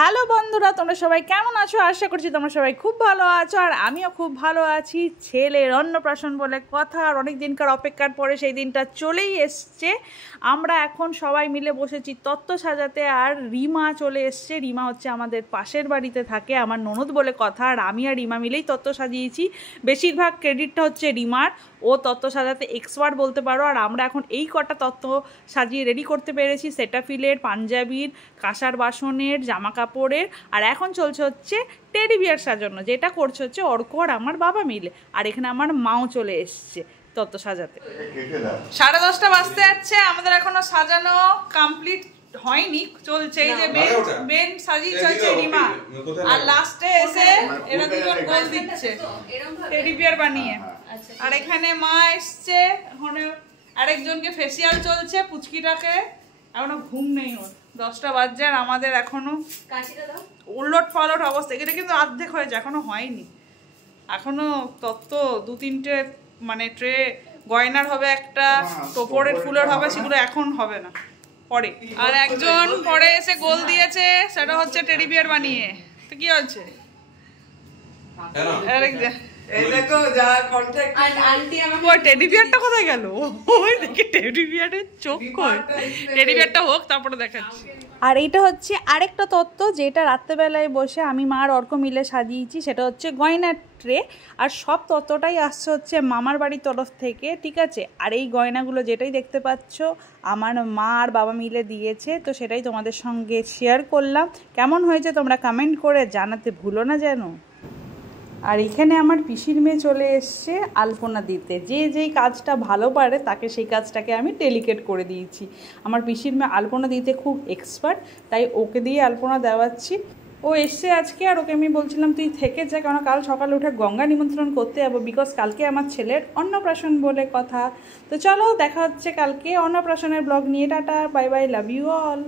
Hello বন্ধুরা, তোমরা সবাই কেমন আছো? আশা করছি তোমরা সবাই খুব ভালো আছো, আর আমিও খুব ভালো আছি। ছেলের অন্নপ্রাশন বলে কথা, আর অনেক দিনকার অপেক্ষার পরে সেই দিনটা চলেই এসছে। আমরা এখন সবাই মিলে বসেছি তত্ত্ব সাজাতে, আর রিমা চলে এসছে। রিমা হচ্ছে আমাদের পাশের বাড়িতে থাকে, আমার ননদ বলে কথা, আর আমি আর রিমা মিলেই তত্ত্ব সাজিয়েছি। বেশিরভাগ ক্রেডিটটা হচ্ছে রিমার, ও তত্ত্ব সাজাতে এক্সপার্ট বলতে পারো। আর আমরা এখন এই কটা তত্ত্ব সাজিয়ে রেডি করতে পেরেছি, সেটাফিলের, পাঞ্জাবির, কাঁসার বাসনের, জামা কাপড়ের, আর এখন চলছে হচ্ছে টেডি বিয়ার সাজানো, যেটা করছে হচ্ছে অর্ক আর আমার বাবা মিলে। আর এখানে আমার মাও চলে এসছে তত্ত্ব সাজাতে। 10:30 বাজতে যাচ্ছে, আমাদের এখনো সাজানো কমপ্লিট হয়নি, চলছে। এই যে বেন সাজিয়ে চলছে রিমা, আর লাস্টে এসে এরা দুজন গোল দিচ্ছে টেডি বিয়ার বানিয়ে। আর এখানে মা এসছে, ওখানে আরেকজনকে ফেসিয়াল চলছে পুচকিটাকে, এখনো ঘুম নেই ওর। 10টা বাজছে আর আমাদের এখনো উলট পালট অবস্থা। এটা কিন্তু অর্ধেক হয়েছে, এখনো হয়নি। এখনো তত্ত্ব 2-3টে মানে ট্রে গয়নার হবে, একটা টোপরের ফুলের হবে, সেগুলো এখন হবে না, পরে। আর একজন পরে এসে গোল দিয়েছে, সেটা হচ্ছে টেডি বিয়ার বানিয়ে। তো কি হচ্ছে টেডি বিয়ারটা কোথায় গেল? ওই দেখি টেডি বিয়ারের চোখ কই। টেডি বিয়ারটা হোক, তারপরে দেখাচ্ছি। আর এইটা হচ্ছে আরেকটা তত্ত্ব, যেটা রাত্রেবেলায় বসে আমি মা আর অর্ক মিলে সাজিয়েছি, সেটা হচ্ছে গয়নার ট্রে। আর সব তত্ত্বটাই আসছে হচ্ছে মামার বাড়ির তরফ থেকে, ঠিক আছে। আর এই গয়নাগুলো যেটাই দেখতে পাচ্ছ আমার মা আর বাবা মিলে দিয়েছে, তো সেটাই তোমাদের সঙ্গে শেয়ার করলাম। কেমন হয়েছে তোমরা কমেন্ট করে জানাতে ভুলো না যেন। আর এখানে আমার পিসির মেয়ে চলে এসছে আলপনা দিতে। যে যেই কাজটা ভালো পারে তাকে সেই কাজটাকে আমি ডেলিকেট করে দিয়েছি। আমার পিসির মেয়ে আলপনা দিতে খুব এক্সপার্ট, তাই ওকে দিয়ে আলপনা দেওয়াচ্ছি। ও এসছে আজকে, আর ওকে আমি বলছিলাম তুই থেকে যা, কারণ কাল সকালে উঠে গঙ্গা নিমন্ত্রণ করতে যাবো, বিকজ কালকে আমার ছেলের অন্নপ্রাশন বলে কথা। তো চলো, দেখা হচ্ছে কালকে অন্নপ্রাশনের ব্লগ নিয়ে। Tata, bye bye, love you all.